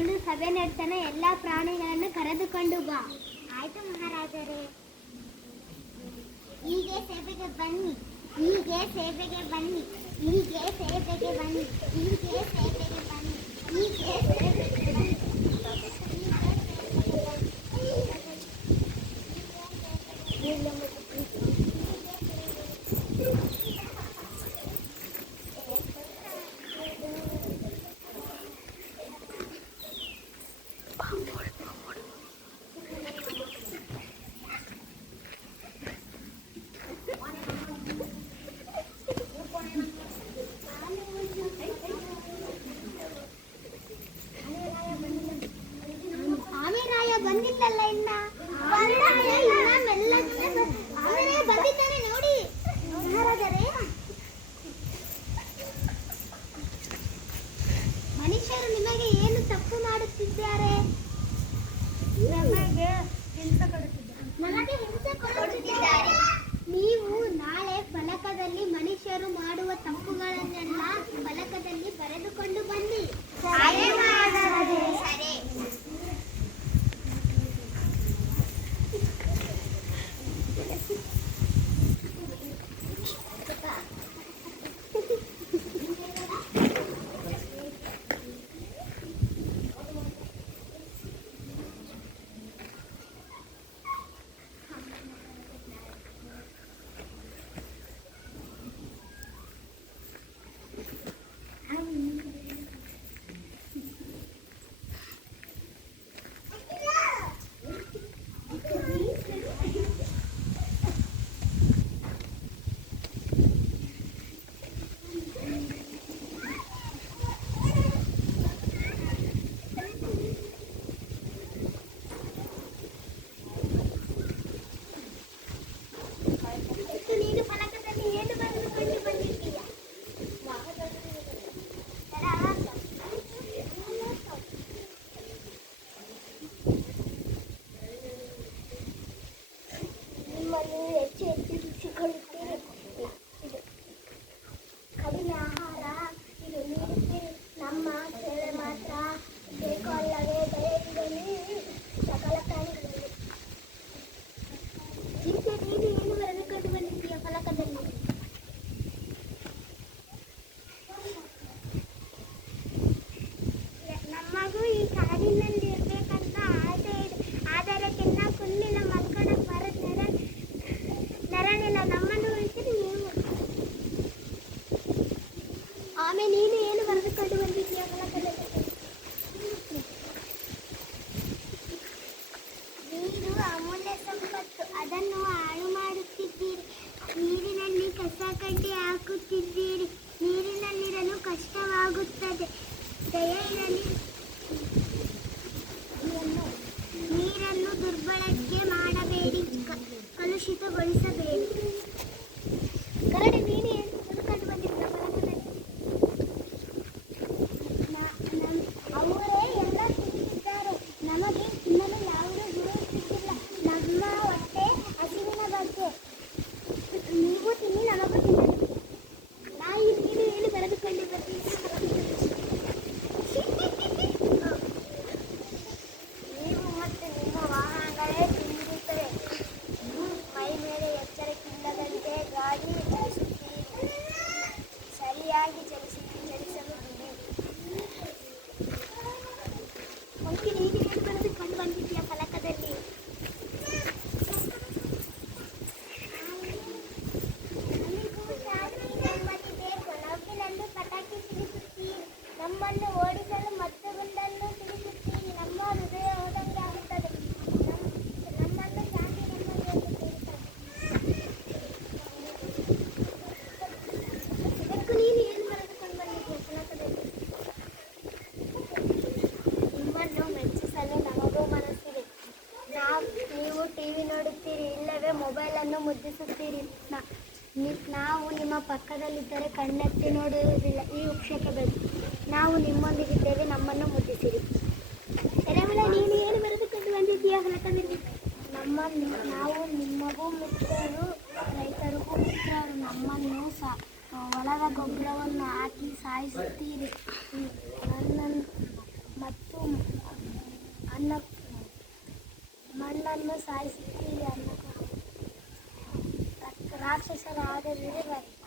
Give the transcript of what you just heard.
ಒಂದು ಸಭೆ ನಡೆಸೋಣ. ಎಲ್ಲ ಪ್ರಾಣಿಗಳನ್ನು ಕರೆದುಕೊಂಡು ಬಾ. ಆಯ್ತು ಮಹಾರಾಜರೇ. ಹೀಗೆ ಸೇವೆಗೆ ಬನ್ನಿ, ಹೀಗೆ ಸೇವೆಗೆ ಬನ್ನಿ, ಹೀಗೆ ಸೇವೆಗೆ ಬನ್ನಿ, ಹೀಗೆ ಸೇವೆಗೆ ಬನ್ನಿ, ಹೀಗೆ ಸೇವೆಗೆ ಬನ್ನಿ. ಬಂದಿಲ್ಲಲ್ಲ ಇನ್ನ ಬಂದಿದ್ದಾನೆ ನೋಡಿ ಮಹಾರಾಜರೇ. ಮನುಷ್ಯರು ನಿಮಗೆ ಏನು ತಪ್ಪು ಮಾಡುತ್ತಿದ್ದಾರೆ? ನಮಗೆ ಹಿಂಸೆ ಕೊಡುತ್ತಿದ್ದಾರೆ. ನೀವು ನಾಳೆ ಫಲಕದಲ್ಲಿ ಮನುಷ್ಯರು ಮಾಡುವ ತಪ್ಪುಗಳನ್ನೆಲ್ಲ ಫಲಕದಲ್ಲಿ ಬರೆದುಕೊಂಡು ಬನ್ನಿ. ಸರಿ. ಕಡಿಮೆ ಆಹಾರ ಇದು ನೀಡುತ್ತೀರಿ. ನಮ್ಮ ಸೇವೆ ಮಾತ್ರ ಬೇಕು ಅಲ್ಲವೇ? ದಯವಿರಲಿ ಸಕಲ ಪ್ರಾಣಿಗಳಲ್ಲಿ. ಚಿಂತೆ ನೀನು ಏನು ಬರೆದುಕೊಂಡು ಬಂದಿದ್ದೀಯ ಫಲಕದಲ್ಲಿ? ನಮಗೂ ಈ ಕಾಡಿನಲ್ಲಿ ಇರ್ಬೇಕಂತ ಆಸೆ ಇದೆ. ಆದರೆ ಚೆನ್ನಾಗಿ ಕುಲ್ಲಿನ ಮಲ್ಕೊಳಕ್ ಬರೋದು ನೆರಳಿಲ್ಲ. ನಮ್ಮನ್ನು ಉಳಿಸಿರಿ ನೀವು. ಆಮೇಲೆ ನೀನು ಏನು ಬರೆದುಕೊಂಡು ಬಂದಿದ್ದೀಯ ಫಲಕದಲ್ಲಿ? ನೀರು ಅಮೂಲ್ಯ ಸಂಪತ್ತು, ಅದನ್ನು ಹಾಳು ಮಾಡುತ್ತಿದ್ದೀರಿ. ನೀರಿನಲ್ಲಿ ಕಸ ಕಡ್ಡಿ ಹಾಕುತ್ತಿದ್ದೀರಿ. ನೀರಿನಲ್ಲಿರಲು ಕಷ್ಟವಾಗುತ್ತದೆ. ದಯ ಇರಲಿ. ನೀರನ್ನು ದುರ್ಬಳಕೆ ಮಾಡಬೇಡಿ, ಕಲುಷಿತಗೊಳಿಸಬೇಡಿ. ಕರಡಿ, ನೀನು ಏನು ಬರೆದುಕೊಂಡು ಬಂದಿದ್ದೀಯ ಫಲಕದಲ್ಲಿ? ಅವರೇ ಎಲ್ಲ ತಿಂತಿದ್ದಾರೆ. ನಮಗೆ ತಿನ್ನಲು ಯಾವುದೂ ದೊರೆಯುತ್ತಿಲ್ಲ. ನಮ್ಮ ಹೊಟ್ಟೆ ಹಸಿವಿನ ಬಗ್ಗೆ. ನೀವು ತಿನ್ನಿ, ನಮಗೂ ತಿನ್ನಲಿ. ನೀನು ಏನು ಬರೆದುಕೊಂಡು ಬರ್ತೀವಿ? ನೀವು ಮತ್ತು ನಿಮ್ಮ ವಾಹನಗಳೇ ತಿಂದಿರುತ್ತದೆ. ಮೈ ಮೇಲೆ ಎಚ್ಚರಿಕೆಯಿಲ್ಲದಂತೆ ಗಾಡಿ ಚಲಿಸುತ್ತೀರಿ. ಸರಿಯಾಗಿ ಚಲಿಸಲು ಬಿಡಿ. ಮಂಕಿ, ನೀನು ಏನು ಬರೆದುಕೊಂಡು ಬಂದಿದ್ದೀಯ ಫಲಕದಲ್ಲಿ? ನೆಮ್ಮದಿ ಬೇಕು. ನವ್ವಿನಲ್ಲಿ ಪಟಾಕಿ ಸಿಡಿಸುತ್ತೀರಿ. ನಮ್ಮನ್ನು ಓಡಿಸಲು ಮತ್ತು ಗುಂಡನ್ನು ಸಿಡಿಸುತ್ತೀರಿ. ನಮ್ಮ ಹೃದಯ ಹೋದಂಗೆ ಆಗುತ್ತದೆ. ನಮ್ಮನ್ನು ಶಾಂತಿ ನೆಮ್ಮದಿಯಲ್ಲಿ ಸೇರಿಸಲು. ಇದಕ್ಕೂ ನೀನು ಏನು ಬರೆದುಕೊಂಡು ಬಂದಿದ್ದೀಯ ಫಲಕದಲ್ಲಿ? ನಿಮ್ಮನ್ನು ಮೆಚ್ಚಿಸಲು ನಮಗೂ ಮನಸ್ಸಿದೆ. ನೀವು ಟಿವಿ ನೋಡುತ್ತೀರಿ, ಇಲ್ಲವೇ ಮೊಬೈಲನ್ನು ಮುದ್ದಿಸುತ್ತೀರಿ. ನಾವು ನಿಮ್ಮ ಪಕ್ಕದಲ್ಲಿದ್ದರೆ ಕಣ್ಣೆತ್ತಿ ನೋಡುವುದಿಲ್ಲ. ಈ ವೃಕ್ಷಕ್ಕೆ ಬೇಕು. ನಾವು ನಿಮ್ಮೊಂದಿಗಿದ್ದೇವೆ, ನಮ್ಮನ್ನು ಮುದ್ದಿಸಿರಿ. ಎರೆಮಳ, ನೀನು ಏನು ಬರೆದುಕೊಂಡು ಬಂದಿದ್ದೀಯ ಫಲಕದಲ್ಲಿ? ನಾವು ನಿಮಗೂ ಮಿತ್ರರು, ರೈತರಿಗೂ ಮಿತ್ರರು. ನಮ್ಮನ್ನು ಹೊಲದ ಗೊಬ್ಬರವನ್ನು ಹಾಕಿ ಸಾಯಿಸುತ್ತೀರಿ. ಮತ್ತು ಅನ್ನ ಮಣ್ಣನ್ನು ಸಾಯಿಸುತ್ತೀರಿ ಅನ್ನ ರಾಕ್ಷಸರಾದ ವೀರರಾಗಿ